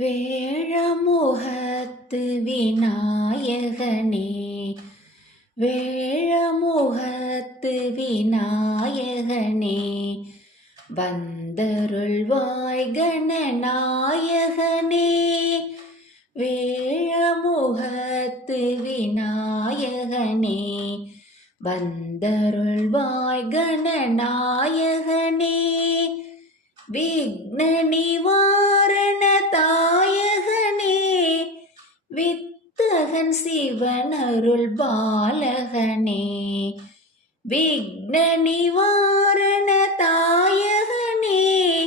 வேழமுகத்து விநாயகனே, வேழமுகத்து விநாயகனே, வந்தருள்வாய் கணநாயகனே. வேழமுகத்து விநாயகனே, வந்தருள்வாய் கணநாயகனே. விக்ன நிவாரண தாயகனே, வித்தகன் சிவனருள் பாலகனே. விக்ன நிவாரண தாயகனே,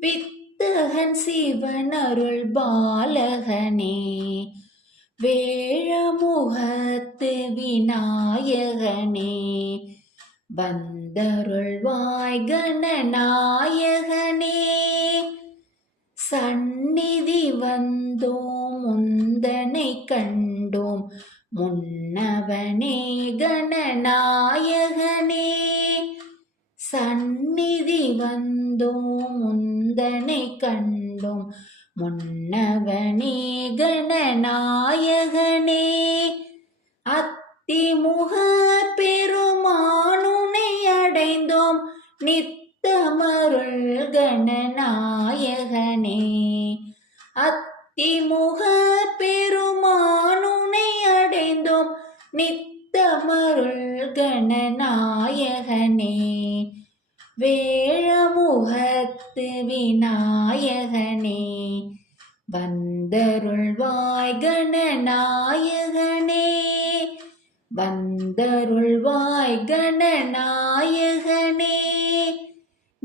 வித்தகன் சிவனருள் பாலகனே. வேழமுகத்து விநாயகனே, வந்தருள்வாய் கணநாயகனே. சந்நிதி வந்தோம் முந்தனை கண்டோம் முன்னவனே கணநாயகனே. சந்நிதி வந்தோம் முந்தனை கண்டோம் முன்னவனே கணநாயகனே. அத்திமுக பெருமானுனை அடைந்தோம் நித்தமருள் கணநாயகனே. அத்திமுக பெருமானுனை அடைந்தோம் நித்தமருள் கணநாயகனே. வேழமுகத்து விநாயகனே, வந்தருள்வாய் கணநாயகனே. வந்தருள்வாய் கணநாயகனே,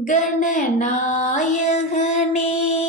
கணநாயகனே.